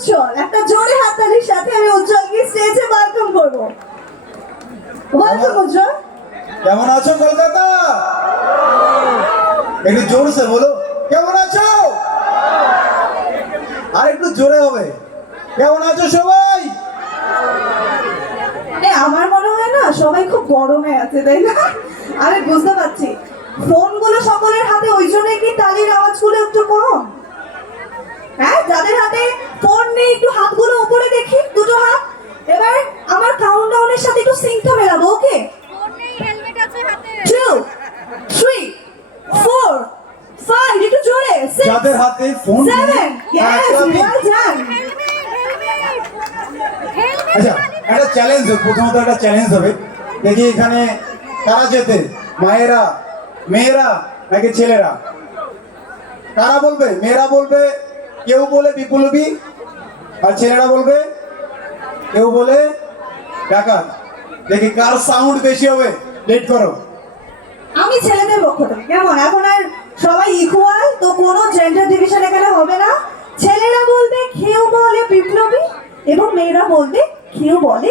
উজ্জ্বল, একটা জোরে হাততালির সাথে আমি উজ্জ্বলকে স্টেজে ওয়েলকাম করব। ওয়েলকাম উজ্জ্বল। কেমন আছো কলকাতা? একটু জোরসে বলো, কেমন আছো? আর একটু জোরে হবে, কেমন আছো সবাই? আমার মনে হয় না সবাই খুব গরমে আছে, তাই না? আমি বুঝতে পারছি ফোনগুলো সকলের হাতে, ওই জন্যই কি তালির আওয়াজগুলো একটু কম। হ্যাঁ, যাদের হাতে ফোন নেই একটু হাতগুলো উপরে দেখি, দুটো হাত। এবার আমার কাউন্টডাউনের সাথে একটু সিঙ্কটা মেলাবো, ওকে? 2 3 4 5, একটু জোরে। 6 যাদের হাতে ফোন 7, yes, well done. আচ্ছা, একটা চ্যালেঞ্জ, প্রথমত একটা চ্যালেঞ্জ হবে। দেখি এখানে কারা যেতে, মায়েরা, মেয়েরা নাকি ছেলেরা? কারা বলবে? মেয়েরা বলবে, কেউ বলে বিপ্লবী, আর ছেলেরা বলবে কেউ বলে ডাকাত। দেখি কার সাউন্ড বেশি হবে, লেট করো। আমি ছেলেদের পক্ষ থেকে, কেমন? এখন আর সবাই ইকুয়াল, তো কোনো জেন্ডার ডিভিশন এখানে হবে না। ছেলেরা বলবে কেউ বলে বিপ্লবী এবং মেয়েরা বলবে কেউ বলে